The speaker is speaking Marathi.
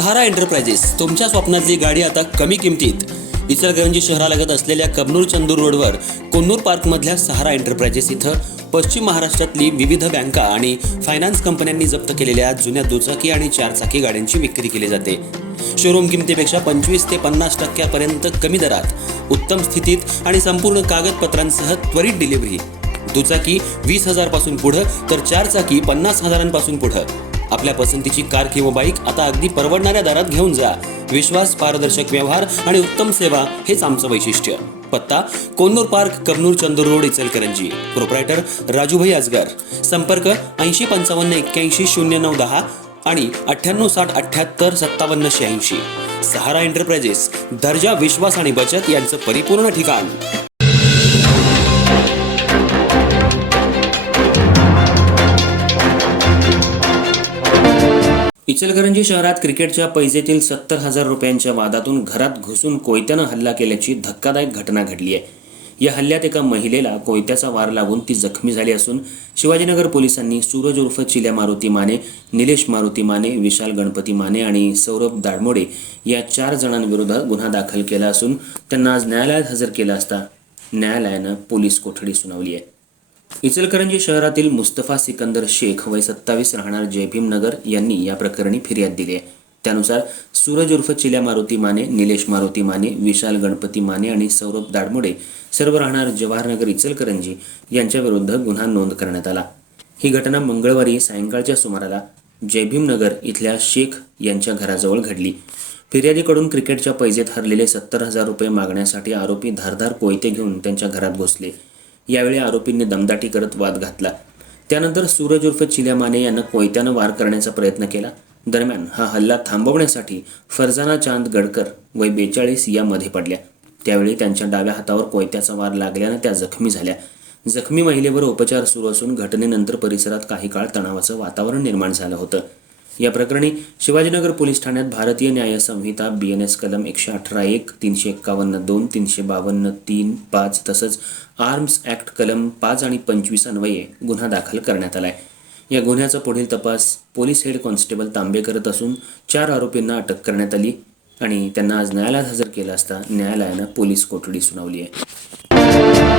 सहारा एंटरप्राइजेस तुमच्या स्वप्नातली गाडी आता कमी किमतीत. इचलकरंजी शहरालगत असलेल्या कबनूर चंदूर रोडवर कोन्नूर पार्कमधल्या सहारा एंटरप्राइजेस इथं पश्चिम महाराष्ट्रातली विविध बँका आणि फायनान्स कंपन्यांनी जप्त केलेल्या जुन्या दुचाकी आणि चारचाकी गाड्यांची विक्री केली जाते. शोरूम किमतीपेक्षा 25 ते 50% कमी दरात, उत्तम स्थितीत आणि संपूर्ण कागदपत्रांसह त्वरित डिलिव्हरी. दुचाकी 20,000 पासून पुढे तर चारचाकी 50,000 पुढे. आपल्या पसंतीची कार किंवा बाईक आता अगदी परवडणाऱ्या दरात घेऊन जा. विश्वास, पारदर्शक व्यवहार आणि उत्तम सेवा हेच आमचं वैशिष्ट्य. पत्ता Konnur park, Kabnur Chandur road, Ichalkaranji. Proprietor Rajubhai Ajgar. संपर्क 8055810910 आणि 9860785786. सहारा एंटरप्राइजेस, दर्जा, विश्वास आणि बचत यांचं परिपूर्ण ठिकाण. इचलकरंजी शहरात क्रिकेटच्या पैजेतील 70,000 रुपयांच्या वादातून घरात घुसून कोयत्यानं हल्ला केल्याची धक्कादायक घटना घडली आहे. या हल्ल्यात एका महिलेला कोयत्याचा वार लागून ती जखमी झाली असून शिवाजीनगर पोलिसांनी सूरज उर्फ चिल्या मारुती माने, निलेश मारुती माने, विशाल गणपती माने आणि सौरभ दाडमोडे या 4 जणांविरोधात गुन्हा दाखल केला असून त्यांना आज न्यायालयात हजर केलं असता न्यायालयानं पोलीस कोठडी सुनावली आहे. इचलकरंजी शहरातील मुस्तफा सिकंदर शेख वय 27 राहणार जयभीमनगर यांनी या प्रकरणी फिर्याद दिली आहे. त्यानुसार सूरज उर्फ चिल्या मारुती माने, निलेश मारुती माने, विशाल गणपती माने आणि सौरभ दाडमोडे सर्व राहणार जवाहरनगर इचलकरंजी यांच्याविरुद्ध गुन्हा नोंद करण्यात आला. ही घटना मंगळवारी सायंकाळच्या सुमाराला जयभीमनगर इथल्या शेख यांच्या घराजवळ घडली. फिर्यादीकडून क्रिकेटच्या पैजेत हरलेले 70,000 रुपये मागण्यासाठी आरोपी धारदार कोयते घेऊन त्यांच्या घरात घुसले. यावेळी आरोपींनी दमदाटी करत वाद घातला. त्यानंतर सूरज उर्फ चिल्या माने यांना कोयत्यानं वार करण्याचा प्रयत्न केला. दरम्यान हा हल्ला थांबवण्यासाठी फरजाना चांद गडकर वय 42 या मध्ये पडल्या. त्यावेळी त्यांच्या डाव्या हातावर कोयत्याचा वार लागल्यानं त्या जखमी झाल्या. जखमी महिलेवर उपचार सुरू असून घटनेनंतर परिसरात काही काळ तणावाचं वातावरण निर्माण झालं होतं. या प्रकरणी शिवाजीनगर पोलीस ठाण्यात भारतीय न्याय संहिता BNS कलम 118(1), 351(2), 352(3)(5) तसंच आर्म्स ॲक्ट कलम 5 आणि 25 अन्वये गुन्हा दाखल करण्यात आलाय. या गुन्ह्याचा पुढील तपास पोलीस हेड कॉन्स्टेबल तांबे करत असून 4 आरोपींना अटक करण्यात आली आणि त्यांना आज न्यायालयात हजर केलं असता न्यायालयानं पोलीस कोठडी सुनावली आहे.